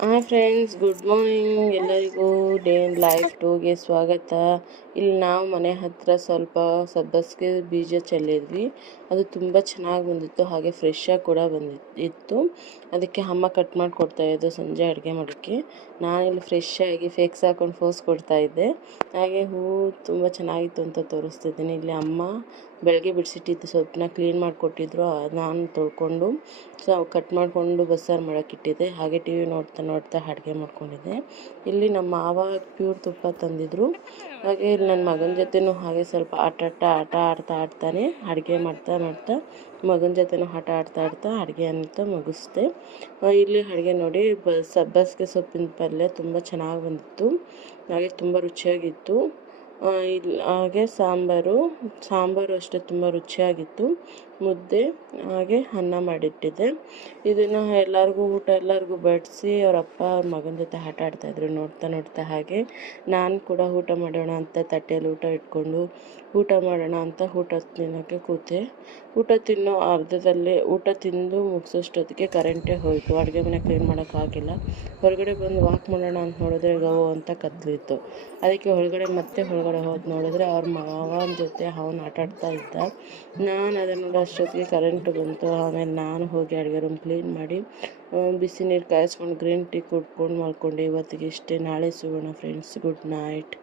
Hi friends, good morning ಎಲ್ಲರಿಗೂ. Day in life ಟೂಗೆ ಸ್ವಾಗತ. ಇಲ್ಲಿ ನಾವು ಮನೆ ಹತ್ತಿರ ಸ್ವಲ್ಪ ಸಬ್ಬಸಿಗೆ ಬೀಜ ಚೆಲ್ಲಿದ್ವಿ. ಅದು ತುಂಬ ಚೆನ್ನಾಗಿ ಬಂದಿತ್ತು, ಹಾಗೆ ಫ್ರೆಶ್ಶಾಗಿ ಕೂಡ ಬಂದಿತ್ತು. ಅದಕ್ಕೆ ಅಮ್ಮ ಕಟ್ ಮಾಡಿ ಕೊಡ್ತಾಯಿದ್ದು ಸಂಜೆ ಅಡುಗೆ ಮಾಡೋಕ್ಕೆ. ನಾನಿಲ್ಲಿ ಫ್ರೆಶ್ಶಾಗಿ ಫೇಕ್ಸ್ ಹಾಕೊಂಡು ಫೋಸ್ ಕೊಡ್ತಾಯಿದ್ದೆ. ಹಾಗೆ ಹೂವು ತುಂಬ ಚೆನ್ನಾಗಿತ್ತು ಅಂತ ತೋರಿಸ್ತಿದ್ದೀನಿ. ಇಲ್ಲಿ ಅಮ್ಮ ಬೆಳಗ್ಗೆ ಬಿಡಿಸಿಟ್ಟಿದ್ದು ಸೊಪ್ಪನ್ನ ಕ್ಲೀನ್ ಮಾಡಿಕೊಟ್ಟಿದ್ರು. ನಾನು ತೊಳ್ಕೊಂಡು ಕಟ್ ಮಾಡಿಕೊಂಡು ಬಸ್ಸಾರು ಮಾಡೋಕ್ಕಿಟ್ಟಿದ್ದೆ. ಹಾಗೆ ಟಿ ವಿ ನೋಡ್ತಾ ನೋಡ್ತಾ ಅಡುಗೆ ಮಾಡ್ಕೊಂಡಿದ್ದೆ. ಇಲ್ಲಿ ನಮ್ಮ ಮಾವ ಪ್ಯೂರ್ ತುಪ್ಪ ತಂದಿದ್ರು. ಹಾಗೆ ಇಲ್ಲಿ ನನ್ನ ಮಗನ ಜೊತೆನೂ ಹಾಗೆ ಸ್ವಲ್ಪ ಆಟ ಆಡ್ತಾನೆ ಅಡುಗೆ ಮಾಡ್ತಾ ಮಗನ ಜೊತೆನೂ ಆಟ ಆಡ್ತಾ ಅಡುಗೆ ಅಂತ ಮುಗಿಸ್ದೆ. ಇಲ್ಲಿ ಅಡುಗೆ ನೋಡಿ ಸಬ್ಬಸಿಗೆ ಸೊಪ್ಪಿನ ಪಲ್ಯ ತುಂಬ ಚೆನ್ನಾಗಿ ಬಂದಿತ್ತು, ಹಾಗೆ ತುಂಬ ರುಚಿಯಾಗಿತ್ತು. ಹಾಗೆ ಸಾಂಬಾರು ಅಷ್ಟೇ ತುಂಬ ರುಚಿಯಾಗಿತ್ತು. ಮುದ್ದೆ ಹಾಗೆ ಅನ್ನ ಮಾಡಿಟ್ಟಿದ್ದೆ. ಇದನ್ನು ಎಲ್ಲರಿಗೂ ಬಡಿಸಿ ಅವ್ರ ಅಪ್ಪ ಅವ್ರ ಮಗನ ಜೊತೆ ಆಟ ಆಡ್ತಾಯಿದ್ರು ನೋಡ್ತಾ. ಹಾಗೆ ನಾನು ಕೂಡ ಊಟ ಮಾಡೋಣ ಅಂತ ತಟ್ಟೆಯಲ್ಲಿ ಊಟ ಇಟ್ಕೊಂಡು ಊಟ ಮಾಡೋಣ ಅಂತ ಊಟ ತಿನ್ನೋಕ್ಕೆ ಕೂತೆ. ಊಟ ತಿಂದು ಮುಗಿಸೋಷ್ಟೊತ್ತಿಗೆ ಕರೆಂಟೇ ಹೋಯಿತು. ಅಡುಗೆ ಮನೆ ಕ್ಲೀನ್ ಮಾಡೋಕ್ಕಾಗಿಲ್ಲ. ಹೊರಗಡೆ ಬಂದು ವಾಕ್ ಮಾಡೋಣ ಅಂತ ನೋಡಿದ್ರೆ ಗವು ಅಂತ ಕತ್ತಲಿತ್ತು. ಅದಕ್ಕೆ ಮತ್ತೆ ಹೊರಗಡೆ ಹೋಗಿ ನೋಡಿದ್ರೆ ಅವ್ರ ಮಾವನ ಜೊತೆ ಅವನು ಆಟ ಆಡ್ತಾ ಇದ್ದ. ನಾನು ಅದನ್ನು ಅಷ್ಟೊತ್ತಿಗೆ ಕರೆಂಟು ಬಂತು. ಆಮೇಲೆ ನಾನು ಹೋಗಿ ಅಡುಗೆ ರೂಮ್ ಕ್ಲೀನ್ ಮಾಡಿ ಬಿಸಿ ನೀರು ಕಾಯಿಸ್ಕೊಂಡು ಗ್ರೀನ್ ಟೀ ಕುಡ್ಕೊಂಡು ಮಲ್ಕೊಂಡೆ. ಇವತ್ತಿಗೆ ಇಷ್ಟೇ. ನಾಳೆ ಸಿಗೋಣ ಫ್ರೆಂಡ್ಸ್. Good night.